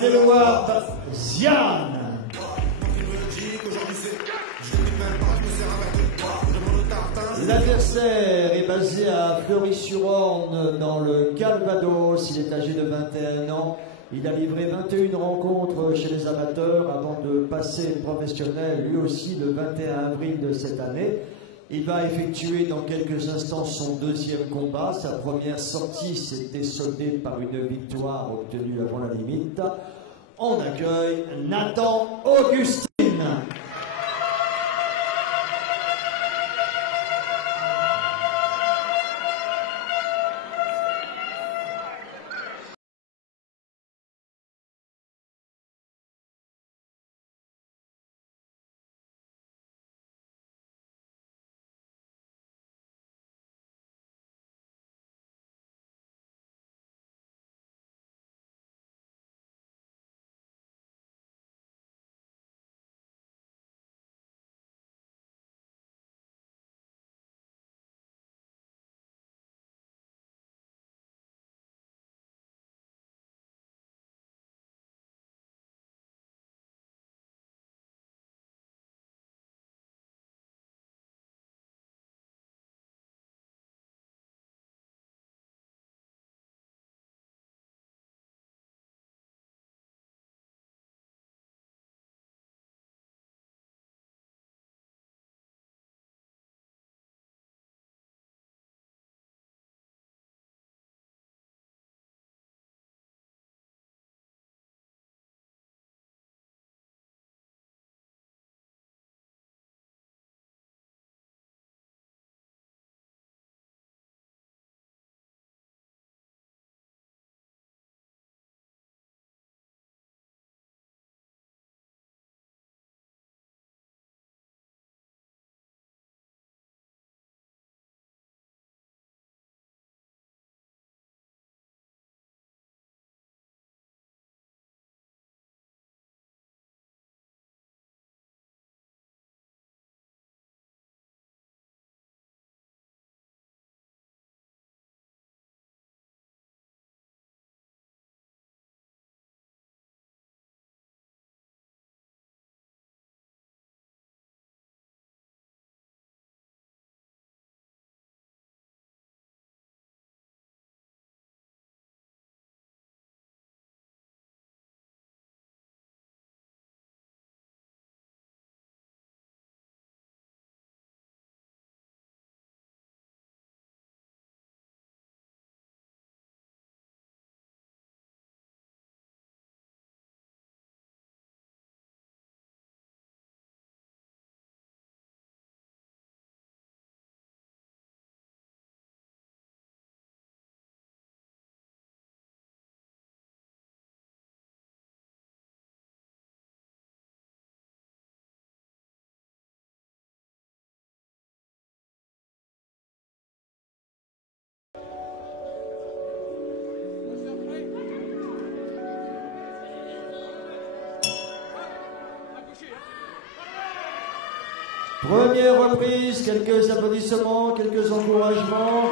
Adelward Ziane. L'adversaire est basé à Fleury-sur-Orne dans le Calvados. Il est âgé de 21 ans. Il a livré 21 rencontres chez les amateurs avant de passer professionnel lui aussi le 21 avril de cette année. Il va effectuer dans quelques instants son deuxième combat. Sa première sortie s'était soldée par une victoire obtenue avant la limite. On accueille Nathan Augustine. Première reprise, quelques applaudissements, quelques encouragements.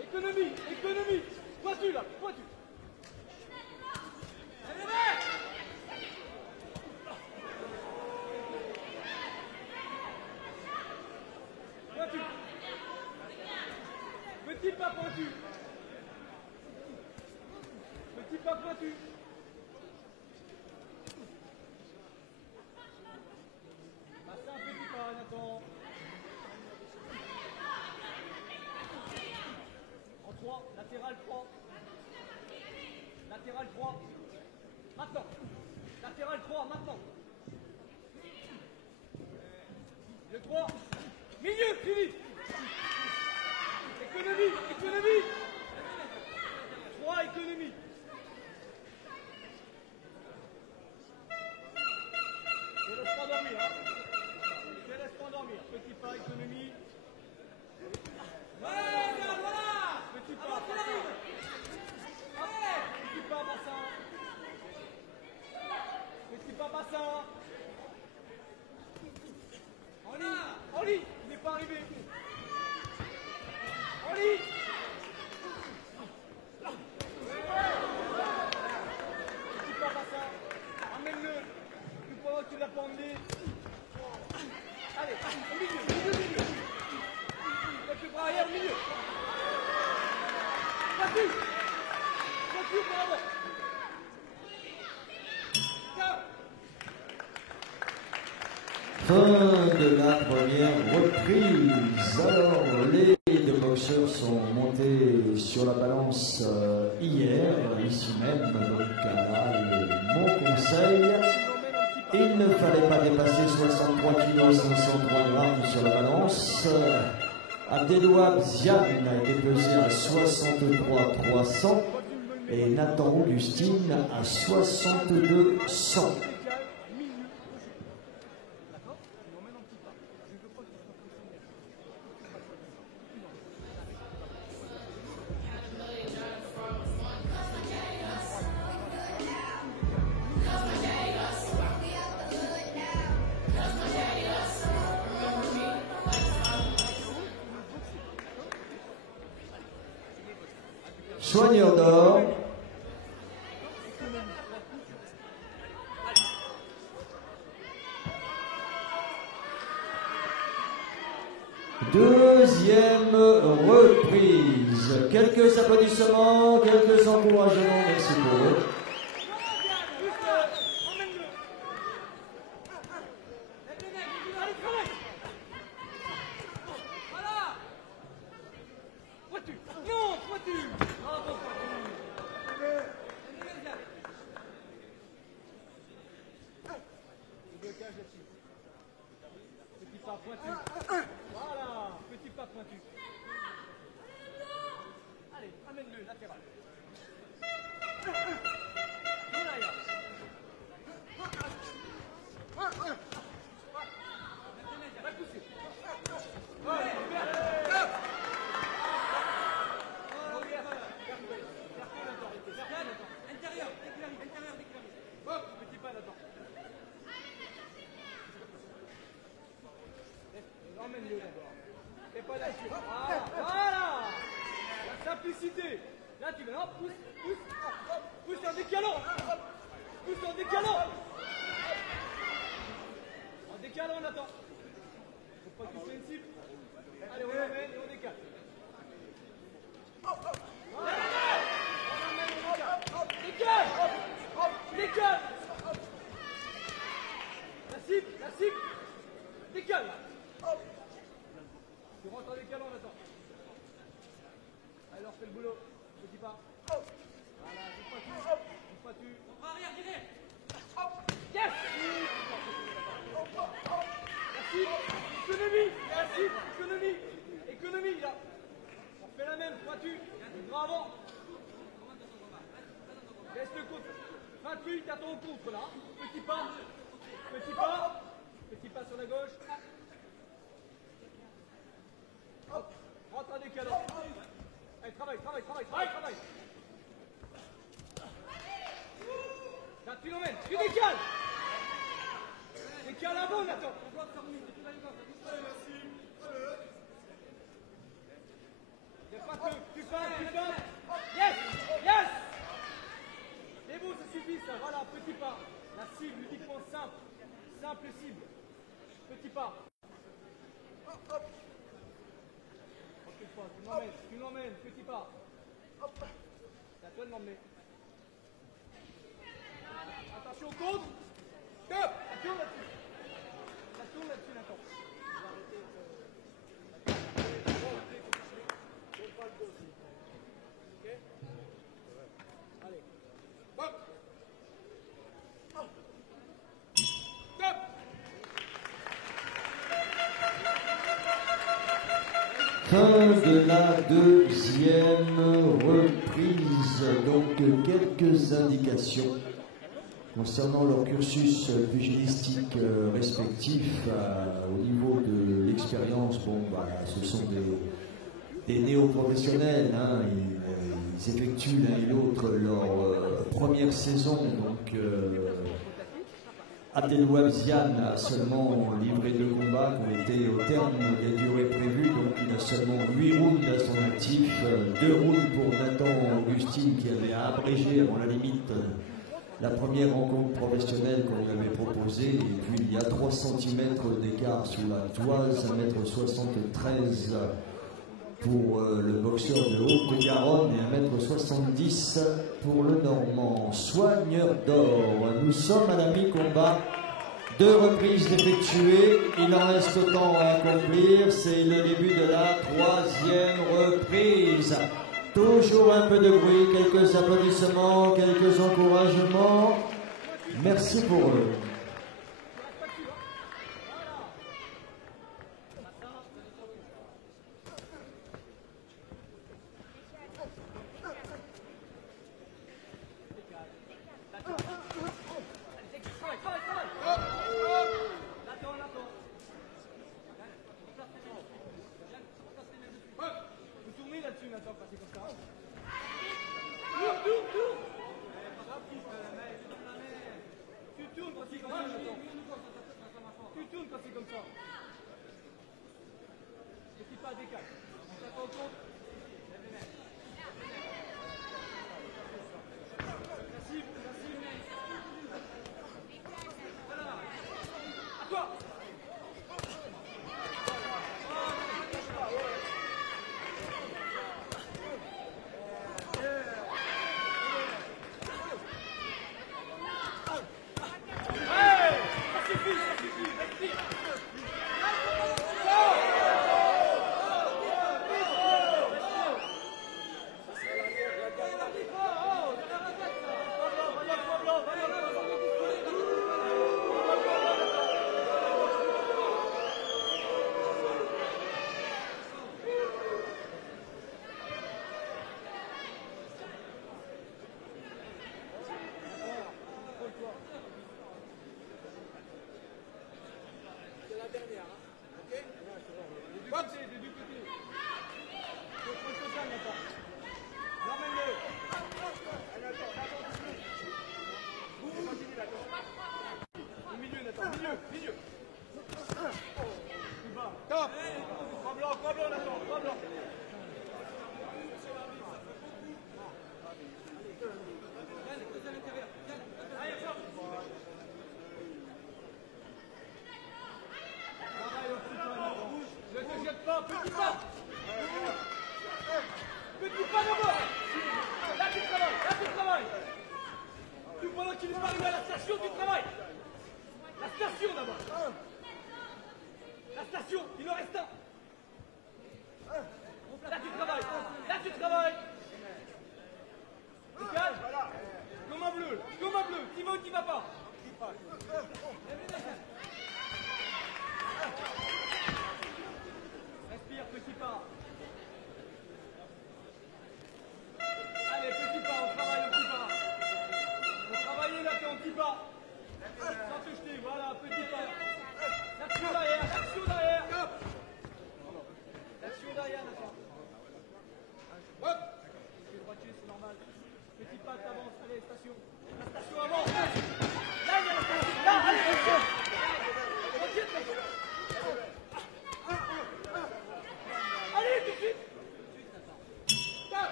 Économie, économie. Pointu là, pointu. Petit pas pointu. Passe un petit pas, Nathan. En 3, latéral 3. Latéral 3. Maintenant. Latéral 3, maintenant. Le 3. Milieu, plus vite. Économie, économie. 3, économie. Ne laisse pas dormir, hein. Ne laisse pas dormir. Petit pas, économie. Voilà. Petit pas, bassin. Petit pas, bassin. Petit pas, bassin. En lit, il n'est pas arrivé. En lit. Petit pas, bassin. Emmène-le. Plus pendant que tu l'as pas emmené. Allez, au milieu. Lève le bras arrière, au milieu. Voiture pour avant. Fin de la première reprise. Alors, les deux boxeurs sont montés sur la balance hier, ici même, donc à mon conseil. Il ne fallait pas dépasser 63 kg 503 grammes sur la balance. Abdelouab Zian a été pesé à 63 300 et Nathan Augustine à 62 100. Soigneur d'or. Deuxième reprise. Quelques applaudissements, quelques encouragements. Merci pour eux. Petit pas pointu. Voilà, petit pas pointu. Allez, amène-le, latéral. Derrière. Va pousser. Intérieur, hop, petit pas, Nathan. Emmène-le d'abord. Fais pas là-dessus. Voilà. La simplicité. Là, tu vas. Pousse en décalant. Pousse en décalant. En décalant, Nathan. Faut pas toucher une cible. Allez, on l'emmène et on décale. Voilà. On emmène, on décale. Décale. La cible. Décale. Tu rentres en décalant, Nathan. Alors, fais le boulot. Petit pas. Voilà, bouge pas tu. Arrière, direct. Yes. Économie, là. On fait la même, pointu. Le bras avant. Laisse le contre. 28, attends au contre, là. Petit pas. Petit pas sur la gauche. Hop, rentre en décalant. Allez, travaille. Là, tu l'emmènes, tu décales. Décale avant, Nathan. Il n'y a pas que tu passes. Yes. C'est bon, ça suffit, ça. Voilà, petit pas. La cible, uniquement simple cible. Petit pas. Hop. Tu l'emmènes, petit pas. C'est à toi de l'emmener. Attention, contre. Stop. Ça tourne là-dessus. Ça tourne là-dessus, Nathan. Ok. Allez. Hop. Stop. Fin de la deuxième reprise, donc quelques indications concernant leur cursus pugilistique respectif au niveau de l'expérience. Bon, bah, ce sont des néo-professionnels, hein, ils effectuent l'un et l'autre leur première saison, donc Abdelouab Ziane a seulement livré 2 combats qui ont été au terme des durées prévues, donc il a seulement 8 rounds à son actif, 2 rounds pour Nathan Augustine qui avait abrégé avant la limite la première rencontre professionnelle qu'on lui avait proposée, et puis il y a 3 cm d'écart sous la toise, 1m73 pour le boxeur de Haute-Garonne et 1m70 pour le Normand. Soigneur d'or, nous sommes à la mi-combat, 2 reprises effectuées, il en reste autant à accomplir, c'est le début de la 3e reprise. Toujours un peu de bruit, quelques applaudissements, quelques encouragements. Merci pour eux.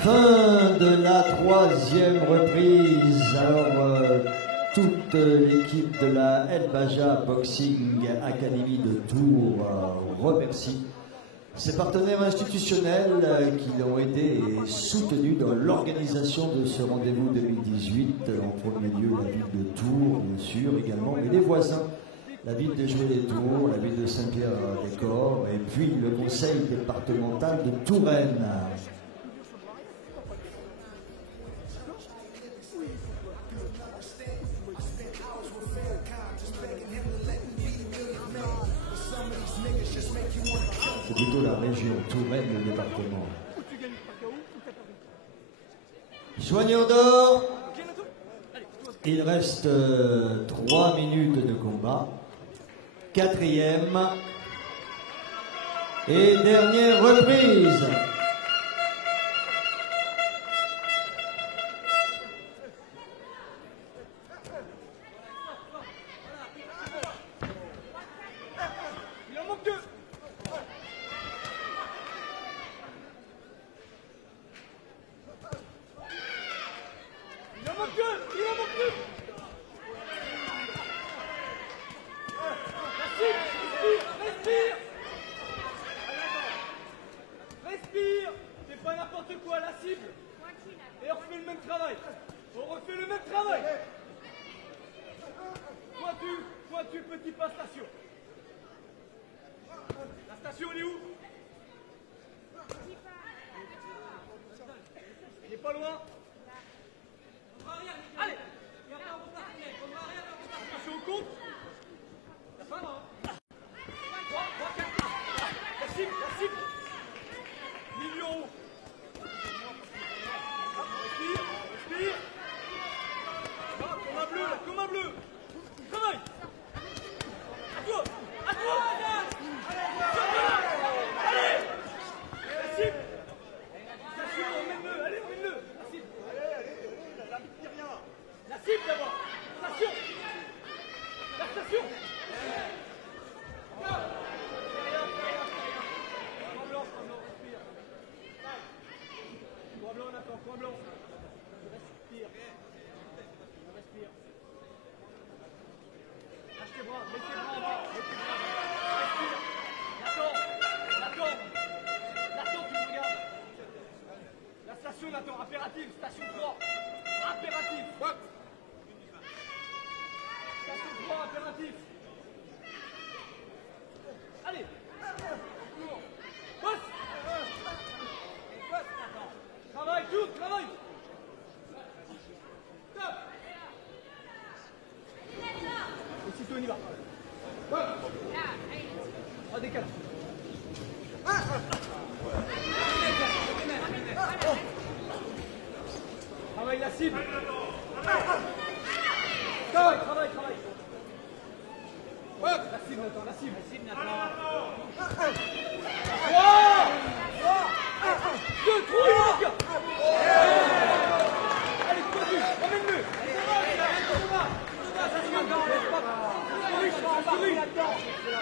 Fin de la 3e reprise. Alors, toute l'équipe de la El Baja Boxing Academy de Tours remercie ses partenaires institutionnels qui l'ont aidé et soutenu dans l'organisation de ce rendez-vous 2018. En premier lieu, la ville de Tours, bien sûr, également, mais les voisins, la ville de Joué-les-Tours, la ville de Saint-Pierre-des-Corps, et puis le conseil départemental de Touraine. C'est plutôt la région Touraine, le département. Soigneur d'or, il reste 3 minutes de combat. 4e et dernière reprise. Respire, c'est pas n'importe quoi, la cible. Et on refait le même travail. On refait le même travail. Pointu, petit pas, station. La station, elle est où? Il est pas loin. Allez. Attention au compte. La fin, non. La cible. Milieu en haut. Respire. Comme un bleu. Travaille. À toi. Allez. La cible. Station, emmène-le. Allez, emmène-le. La cible. La cible d'abord. Station. La station. Coin blanc. Respire. Lâche tes bras, mets tes bras en bas. Respire. Nathan, tu me regardes. La station, Nathan, impérative. Station 3. Impératif. Station 3, impératif. Allez. Bosse. Travaille. Stop. Aussitôt, on y va. On décale. Travaille la cible. Travaille. La cible, Nathan. 2, 3, allez, continue, emmène-le.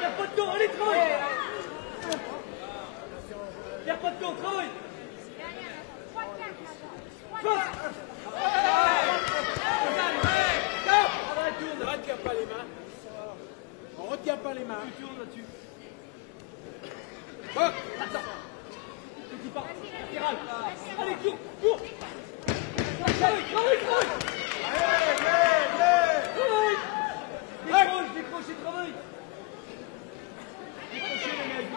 Perds pas de temps, allez, travaille. Perds pas de temps, travaille. On retient pas les mains. Tu tournes là-dessus. Attends. Petit pas. Latéral. Allez, cours. Travaille. Décroche, travaille. Décrochez les mecs.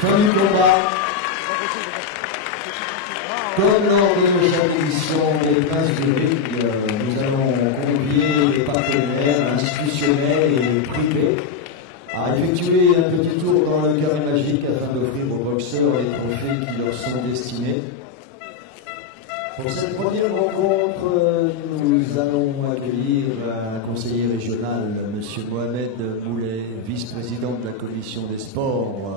Fin du combat. Comme lors de chaque édition des Princes du Ring, nous allons convier les partenaires institutionnels et privés à effectuer un petit tour dans le carré magique afin d'offrir aux boxeurs les trophées qui leur sont destinés. Pour cette première rencontre, nous allons accueillir un conseiller régional, M. Mohamed Moulet, vice-président de la commission des sports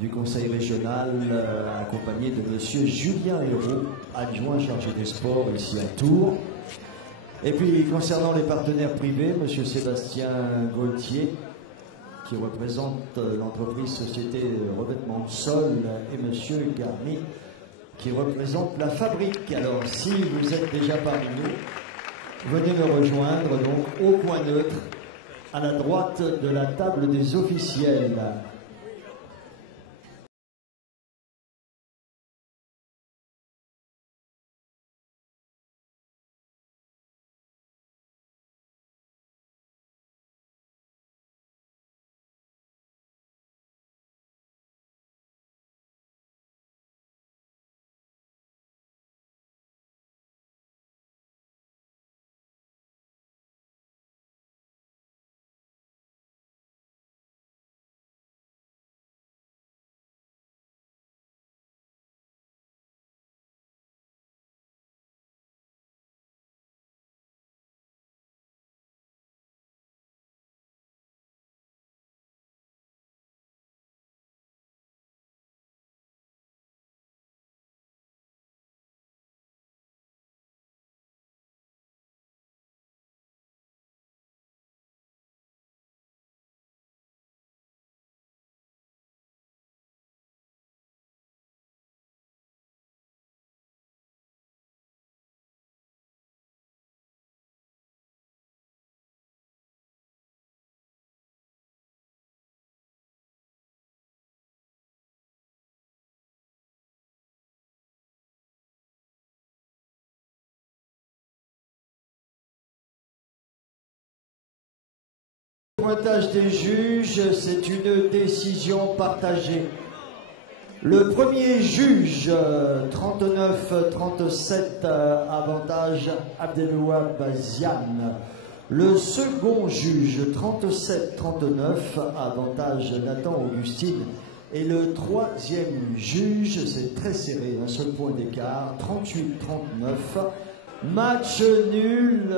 du conseil régional, accompagné de M. Julien Hérault, adjoint chargé des sports ici à Tours. Et puis, concernant les partenaires privés, M. Sébastien Gaultier, qui représente l'entreprise Société Revêtement de Sol, et M. Garni, qui représente la fabrique. Alors, si vous êtes déjà parmi nous, venez me rejoindre donc au point neutre, à la droite de la table des officiels. Pointage des juges, c'est une décision partagée. Le premier juge, 39-37, avantage Abdelouab Zian. Le second juge, 37-39, avantage Nathan Augustine. Et le troisième juge, c'est très serré, un seul point d'écart, 38-39. Match nul.